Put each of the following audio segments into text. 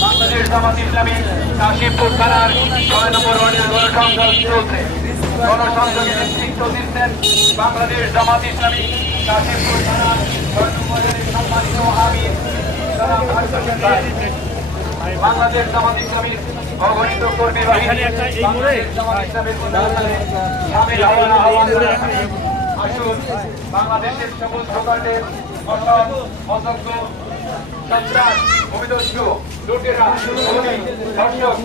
বাংলাদেশ জামাত ইসলামী থানার ছয় নম্বর ওয়ার্ডের গণসংযোগ চলছে গণসংযোগে বাংলাদেশ জামাত ইসলামী থানার ছয় নম্বরের সম্মানিত। বাংলাদেশ জামাত ইসলামীর অগণিত কর্মী বাহিনী। আসুন বাংলাদেশের সবুজ ভোটারদের অসৎ অযোগ্য সন্ত্রাস লুটেরা ধর্ষক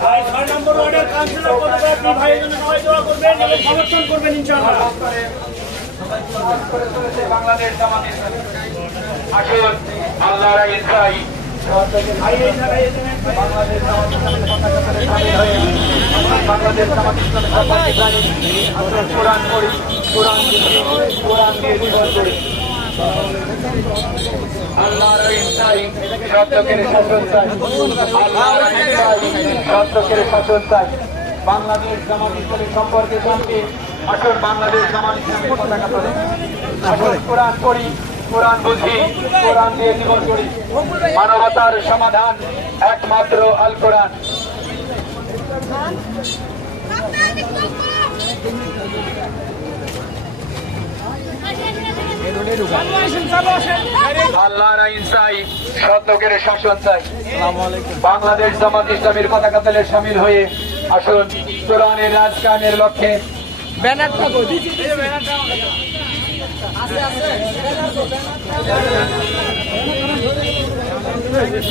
ছয় নম্বর ওয়ার্ডের কাউন্সিলর পদপ্রার্থী ভাইয়ের জন্য সবাই দোয়া করবেন এবং সমর্থন করবেন ইনশাআল্লাহ। বাংলাদেশ আসুন আল্লাহর জায়গায় এসে বাংলাদেশ কোরআন কোরআন কোরআন করি ইনসাই সত্যকের শাসন চাই। আল্লাহর ইনসাই সত্যকের শাসন চাই। বাংলাদেশ জামাত ইসলামের সম্পর্কে জানতে আসুন বাংলাদেশ জামাত ইসলামের পতাকা তোলে। আসুন কোরআন পড়ি কোরআন বুঝি কোরআন দিয়ে জীবন করি মানবতার সমাধান একমাত্র আল কোরআন। আল্লাহর আইন চাই সত্যকের শাসন চাই। বাংলাদেশ জামাত ইসলামের পতাকা তলে সামিল হয়ে আসুন কোরআনের রাজকানের লক্ষ্যে। ব্যানারটা কই বাংলাদেশ